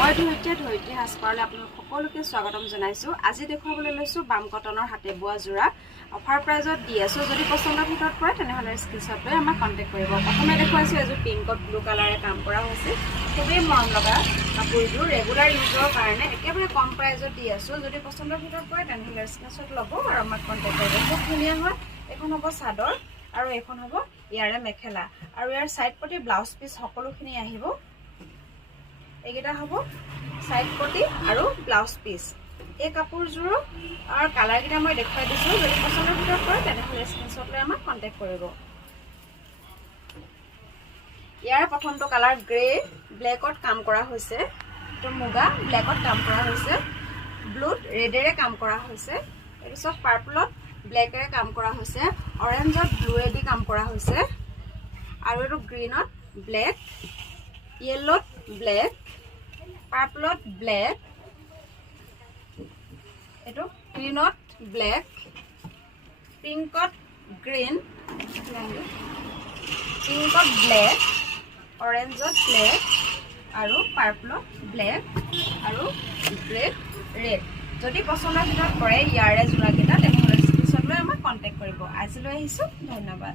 মই ধৰিত্ৰী সাজপাৰলৈ আপোনালোক সকলোকে স্বাগতম জনাইছোঁ। আজি দেখুৱাবলৈ লৈছোঁ বাম কটনৰ হাতে বোৱা যোৰা অফাৰ প্ৰাইজত দি আছোঁ। যদি পচন্দৰ ভিতৰত পৰে তেনেহ'লে স্ক্ৰীনশ্বট লৈ আমাক কণ্টেক্ট কৰিব। প্ৰথমে দেখুৱাইছোঁ এযোৰ পিংকত ব্লু কালাৰে কাম কৰা হৈছে। খুবেই মৰম লগা কাপোৰযোৰ ৰেগুলাৰ ইউজৰ কাৰণে একেবাৰে কম প্ৰাইজত দি আছোঁ। যদি পচন্দৰ ভিতৰত পৰে তেনেহ'লে স্ক্ৰীনশ্বট ল'ব আৰু আমাক কণ্টেক্ট কৰিব। খুব ধুনীয়া হয়। এখন হ'ব চাদৰ আৰু এখন হ'ব ইয়াৰে মেখেলা আৰু ইয়াৰ ছাইড পটি ব্লাউজ পিচ সকলোখিনি আহিব। এইকেইটা হ'ব সাইড পটি আৰু ব্লাউজ পিচ। এই কাপোৰযোৰৰ আৰু কালাৰকেইটা মই দেখুৱাই দিছোঁ। যদি পচন্দৰ ভিতৰত পৰে তেনেহ'লে স্ক্ৰীনশ্বট লৈ আমাক কণ্টেক্ট কৰিব। ইয়াৰ প্ৰথমটো কালাৰ গ্ৰে ব্লেকত কাম কৰা হৈছে। এইটো মুগা ব্লেকত কাম কৰা হৈছে। ব্লুত ৰেডেৰে কাম কৰা হৈছে। তাৰপিছত পাৰ্পলত ব্লেকেৰে কাম কৰা হৈছে। অৰেঞ্জত ব্লুৱেদি কাম কৰা হৈছে আৰু এইটো গ্ৰীণত ব্লেক, য়েল্লোত ব্লেক, পাৰ্পলত ব্লেক, এইটো গ্ৰীণত ব্লেক, পিংকত গ্ৰীণ, পিংকত ব্লেক, অৰেঞ্জত ব্লেক আৰু পাৰ্পলত ব্লেক আৰু গ্ৰেত ৰেড। যদি পচন্দৰ ভিতৰত পৰে ইয়াৰে যোৰাকেইটা তেনেহ'লে স্ক্ৰীনশ্বট লৈ আমাক কণ্টেক্ট কৰিব। আজিলৈ আহিছোঁ, ধন্যবাদ।